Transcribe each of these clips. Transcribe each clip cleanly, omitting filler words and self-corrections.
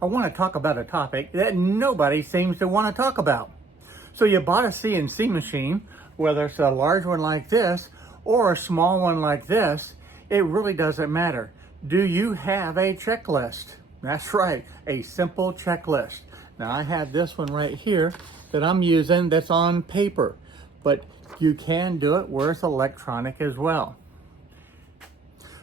I want to talk about a topic that nobody seems to want to talk about. So you bought a CNC machine, whether it's a large one like this or a small one like this, it really doesn't matter. Do you have a checklist? That's right, a simple checklist. Now I have this one right here that I'm using that's on paper, but you can do it where it's electronic as well.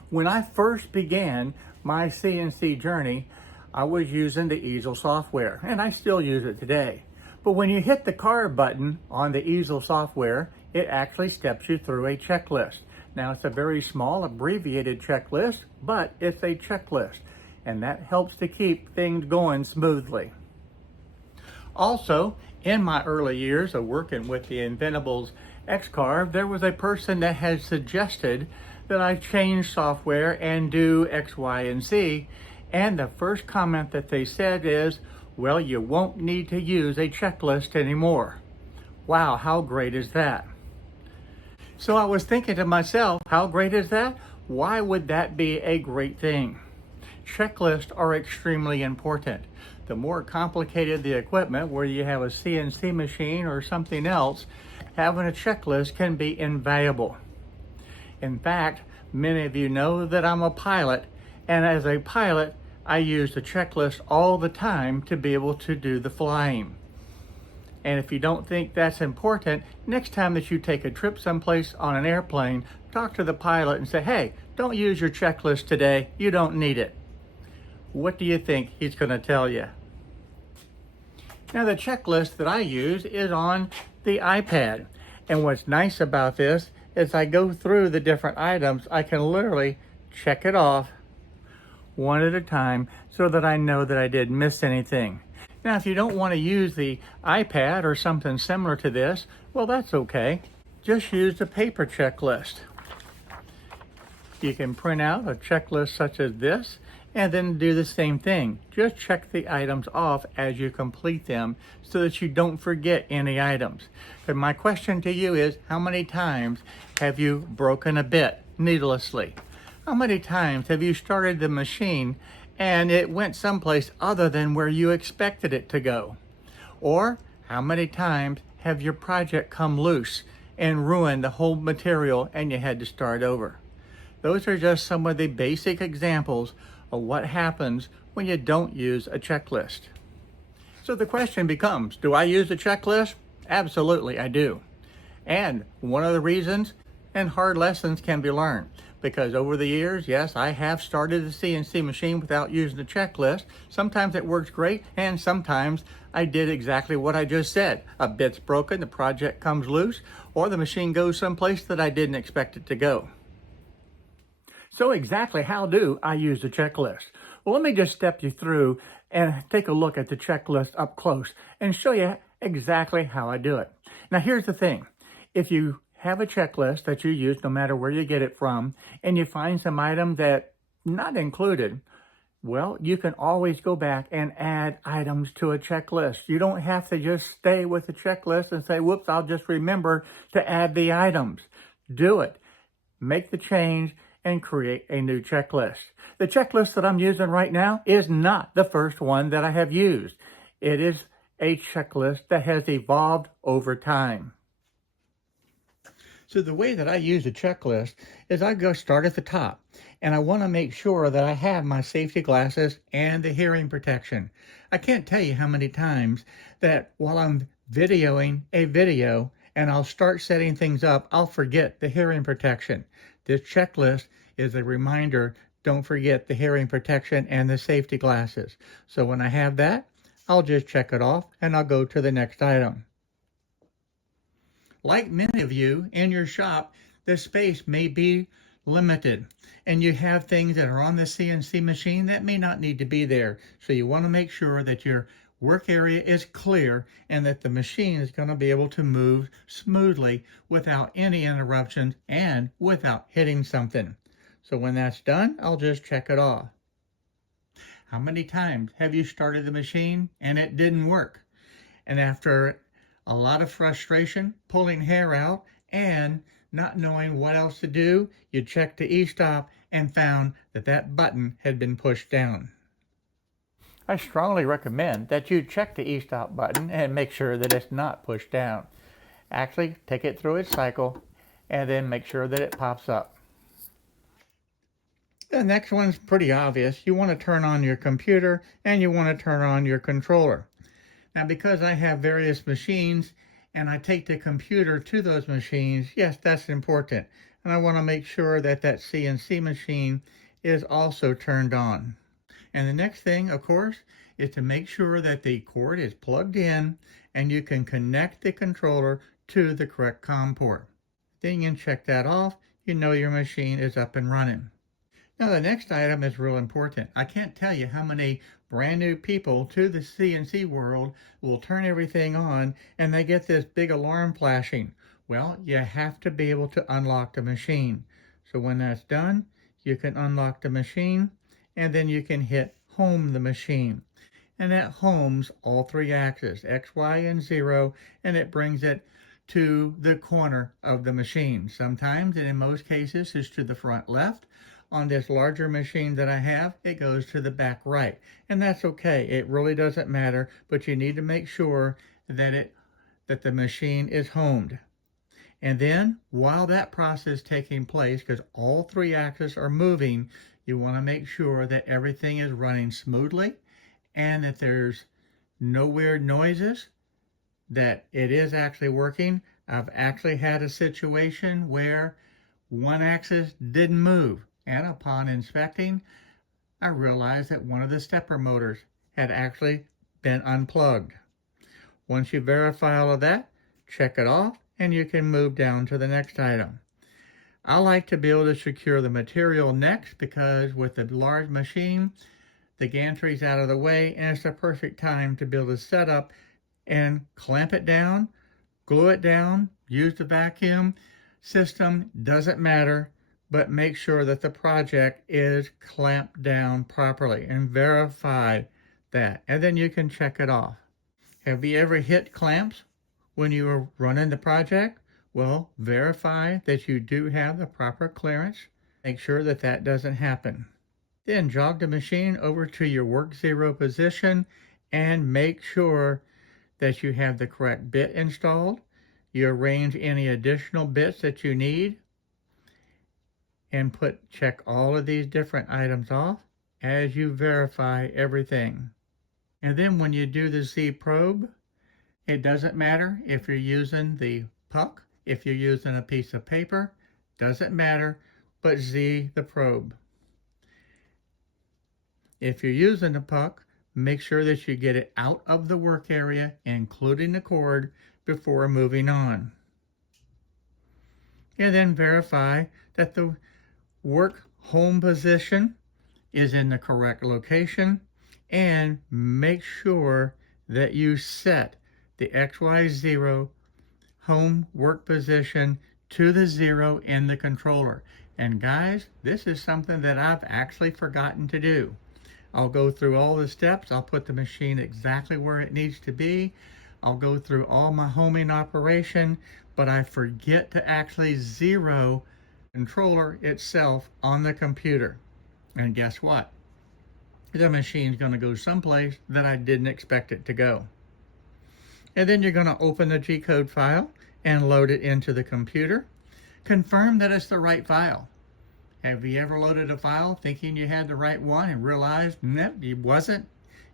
When I first began my CNC journey, I was using the easel software, and I still use it today. But when you hit the card button on the easel software, it actually steps you through a checklist. Now it's a very small abbreviated checklist, but it's a checklist, and that helps to keep things going smoothly. Also, in my early years of working with the Inventables X-Carve, there was a person that had suggested that I change software and do X, Y, and Z. And the first comment that they said is, well, you won't need to use a checklist anymore. Wow, how great is that? So I was thinking to myself, how great is that? Why would that be a great thing? Checklists are extremely important. The more complicated the equipment, where you have a CNC machine or something else, having a checklist can be invaluable. In fact, many of you know that I'm a pilot, and as a pilot, I use a checklist all the time to be able to do the flying. And if you don't think that's important, next time that you take a trip someplace on an airplane, talk to the pilot and say, hey, don't use your checklist today, you don't need it. What do you think he's going to tell you? Now the checklist that I use is on the iPad. And what's nice about this as I go through the different items, I can literally check it off one at a time so that I know that I didn't miss anything. Now, if you don't want to use the iPad or something similar to this, well, that's okay. Just use the paper checklist. You can print out a checklist such as this and then do the same thing. Just check the items off as you complete them so that you don't forget any items. But my question to you is, how many times have you broken a bit needlessly? How many times have you started the machine and it went someplace other than where you expected it to go? Or how many times have your project come loose and ruined the whole material and you had to start over? Those are just some of the basic examples of what happens when you don't use a checklist. So the question becomes, do I use a checklist? Absolutely, I do. And one of the reasons, and hard lessons can be learned, because over the years, yes, I have started the CNC machine without using a checklist. Sometimes it works great, and sometimes I did exactly what I just said. A bit's broken, the project comes loose, or the machine goes someplace that I didn't expect it to go. So exactly how do I use a checklist? Well, let me just step you through and take a look at the checklist up close and show you exactly how I do it. Now, here's the thing. If you have a checklist that you use, no matter where you get it from, and you find some item that not included, well, you can always go back and add items to a checklist. You don't have to just stay with the checklist and say, whoops, I'll just remember to add the items. Do it. Make the change and create a new checklist. The checklist that I'm using right now is not the first one that I have used. It is a checklist that has evolved over time. So the way that I use a checklist is I go start at the top, and I want to make sure that I have my safety glasses and the hearing protection. I can't tell you how many times that while I'm videoing a video and I'll start setting things up, I'll forget the hearing protection. This checklist is a reminder, don't forget the hearing protection and the safety glasses. So when I have that, I'll just check it off and I'll go to the next item. Like many of you in your shop, the space may be limited and you have things that are on the CNC machine that may not need to be there. So you want to make sure that your work area is clear and that the machine is going to be able to move smoothly without any interruptions and without hitting something. So when that's done, I'll just check it off. How many times have you started the machine and it didn't work? And after a lot of frustration, pulling hair out, and not knowing what else to do, you checked the e-stop and found that that button had been pushed down. I strongly recommend that you check the e-stop button and make sure that it's not pushed down. Actually, take it through its cycle and then make sure that it pops up. The next one's pretty obvious. You want to turn on your computer and you want to turn on your controller. Now, because I have various machines and I take the computer to those machines, yes, that's important. And I want to make sure that that CNC machine is also turned on. And the next thing, of course, is to make sure that the cord is plugged in and you can connect the controller to the correct COM port. Then you can check that off. You know your machine is up and running. Now the next item is real important. I can't tell you how many brand new people to the CNC world will turn everything on and they get this big alarm flashing. Well, you have to be able to unlock the machine. So when that's done, you can unlock the machine and then you can hit home the machine. And that homes all three axes, X, Y, and 0, and it brings it to the corner of the machine. Sometimes, and in most cases, it's to the front left. On this larger machine that I have, it goes to the back right. And that's okay. It really doesn't matter, but you need to make sure that the machine is homed. And then, while that process is taking place, because all three axes are moving, you want to make sure that everything is running smoothly and that there's no weird noises, that it is actually working. I've actually had a situation where one axis didn't move, and upon inspecting, I realized that one of the stepper motors had actually been unplugged. Once you verify all of that, check it off, and you can move down to the next item. I like to be able to secure the material next because with the large machine, the gantry's out of the way and it's the perfect time to be able to set up and clamp it down, glue it down, use the vacuum system, doesn't matter, but make sure that the project is clamped down properly and verify that. And then you can check it off. Have you ever hit clamps when you were running the project? Well, verify that you do have the proper clearance. Make sure that that doesn't happen. Then jog the machine over to your work 0 position and make sure that you have the correct bit installed. You arrange any additional bits that you need and check all of these different items off as you verify everything. And then when you do the Z probe, it doesn't matter if you're using the puck, if you're using a piece of paper, doesn't matter, but Z the probe. If you're using the puck, make sure that you get it out of the work area, including the cord, before moving on. And then verify that the work home position is in the correct location, and make sure that you set the XY0 home work position to the 0 in the controller. And guys, this is something that I've actually forgotten to do. I'll go through all the steps. I'll put the machine exactly where it needs to be. I'll go through all my homing operation, but I forget to actually 0 the controller itself on the computer. And guess what? The machine's going to go someplace that I didn't expect it to go. And then you're going to open the G-code file and load it into the computer. Confirm that it's the right file. Have you ever loaded a file thinking you had the right one and realized, nope, it wasn't?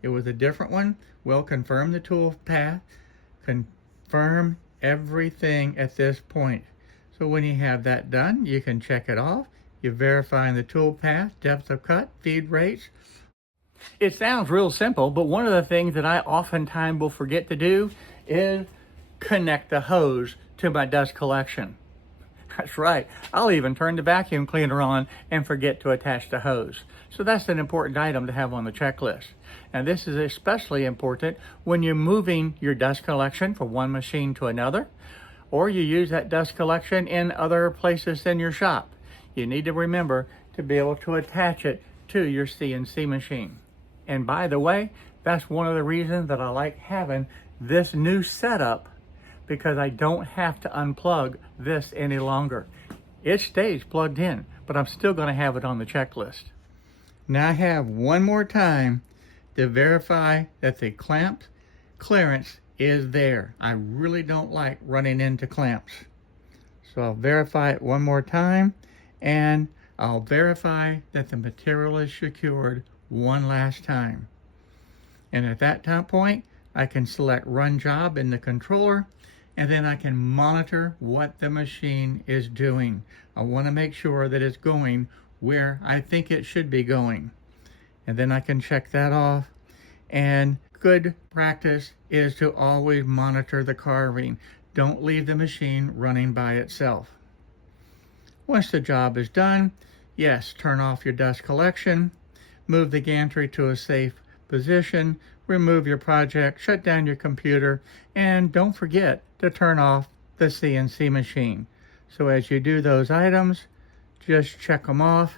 It was a different one? Well, confirm the toolpath. Confirm everything at this point. So when you have that done, you can check it off. You're verifying the toolpath, depth of cut, feed rates. It sounds real simple, but one of the things that I oftentimes will forget to do is connect the hose to my dust collection. That's right. I'll even turn the vacuum cleaner on and forget to attach the hose. So that's an important item to have on the checklist. And this is especially important when you're moving your dust collection from one machine to another, or you use that dust collection in other places in your shop. You need to remember to be able to attach it to your CNC machine. And by the way, that's one of the reasons that I like having this new setup, because I don't have to unplug this any longer. It stays plugged in, but I'm still going to have it on the checklist. Now I have one more time to verify that the clamp clearance is there. I really don't like running into clamps. So I'll verify it one more time, and I'll verify that the material is secured one last time. And at that point, I can select Run Job in the controller, and then I can monitor what the machine is doing. I want to make sure that it's going where I think it should be going. And then I can check that off. And good practice is to always monitor the carving. Don't leave the machine running by itself. Once the job is done, yes, turn off your dust collection, move the gantry to a safe position, remove your project, shut down your computer, and don't forget to turn off the CNC machine. So as you do those items, just check them off.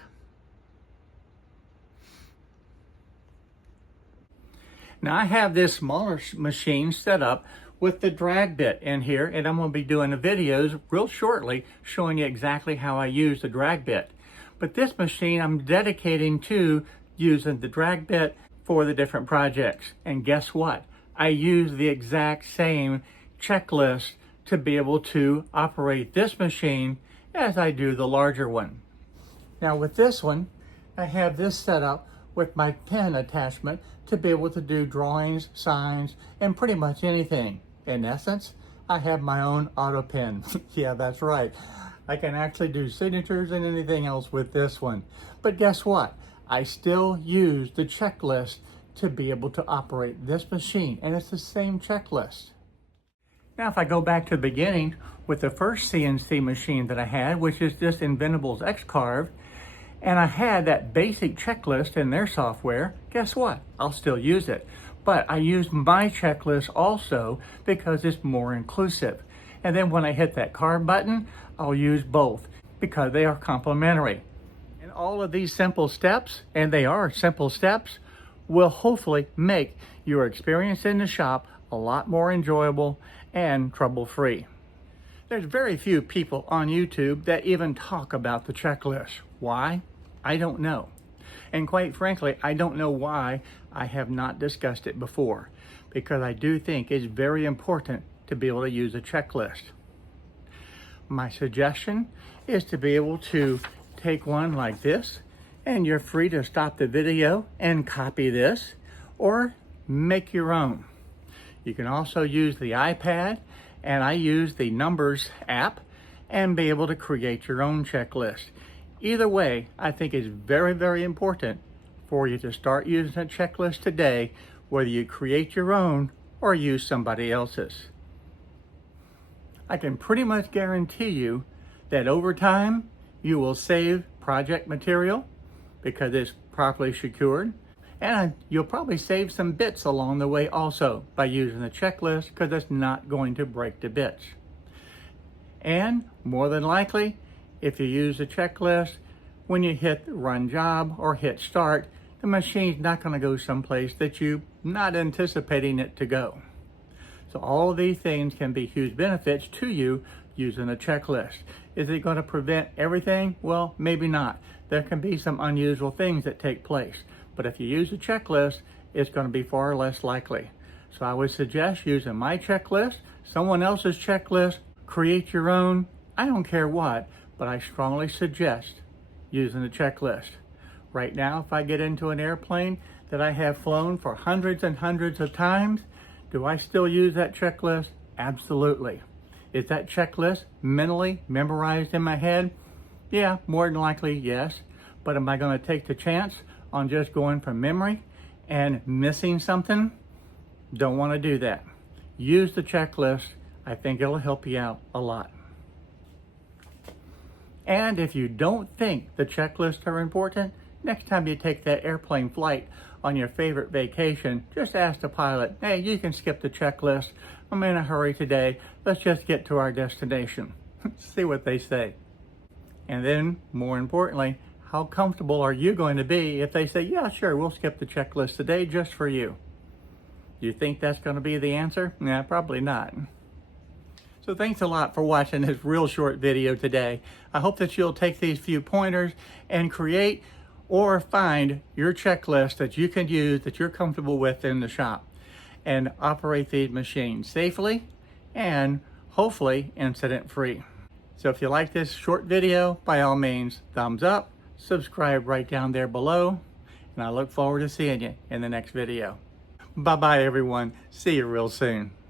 Now I have this smaller machine set up with the drag bit in here, and I'm going to be doing the videos real shortly showing you exactly how I use the drag bit. But this machine I'm dedicating to using the drag bit for the different projects. And guess what? I use the exact same checklist to be able to operate this machine as I do the larger one. Now with this one, I have this set up with my pen attachment to be able to do drawings, signs, and pretty much anything. In essence, I have my own auto pen. Yeah, that's right. I can actually do signatures and anything else with this one. But guess what? I still use the checklist to be able to operate this machine, and it's the same checklist. Now if I go back to the beginning with the first CNC machine that I had, which is this Inventables X-Carve, and I had that basic checklist in their software, guess what? I'll still use it. But I use my checklist also because it's more inclusive. And then when I hit that carve button, I'll use both because they are complementary. And all of these simple steps, and they are simple steps, will hopefully make your experience in the shop a lot more enjoyable and trouble-free. There's very few people on YouTube that even talk about the checklist. Why? I don't know. And quite frankly, I don't know why I have not discussed it before, because I do think it's very important to be able to use a checklist. My suggestion is to be able to take one like this, and you're free to stop the video and copy this or make your own. You can also use the iPad, and I use the Numbers app, and be able to create your own checklist. Either way, I think it's very, very important for you to start using a checklist today, whether you create your own or use somebody else's. I can pretty much guarantee you that over time, you will save project material because it's properly secured. And you'll probably save some bits along the way also by using the checklist because it's not going to break the bits. And more than likely, if you use the checklist, when you hit Run Job or hit Start, the machine's not going to go someplace that you're not anticipating it to go. So all of these things can be huge benefits to you using a checklist. Is it going to prevent everything? Well, maybe not. There can be some unusual things that take place. But if you use a checklist, it's going to be far less likely. So I would suggest using my checklist, someone else's checklist, create your own. I don't care what, but I strongly suggest using a checklist. Right now, if I get into an airplane that I have flown for hundreds and hundreds of times, do I still use that checklist? Absolutely. Is that checklist mentally memorized in my head? Yeah, more than likely, yes. But am I going to take the chance on just going from memory and missing something? Don't want to do that. Use the checklist. I think it'll help you out a lot. And if you don't think the checklists are important, next time you take that airplane flight on your favorite vacation, just ask the pilot, hey, you can skip the checklist. I'm in a hurry today. Let's just get to our destination. See what they say. And then, more importantly, how comfortable are you going to be if they say, yeah, sure, we'll skip the checklist today just for you? You think that's going to be the answer? Nah, probably not. So thanks a lot for watching this real short video today. I hope that you'll take these few pointers and create or find your checklist that you can use, that you're comfortable with in the shop, and operate these machines safely and hopefully incident-free. So if you like this short video, by all means, thumbs up, subscribe right down there below, and I look forward to seeing you in the next video. Bye-bye, everyone. See you real soon.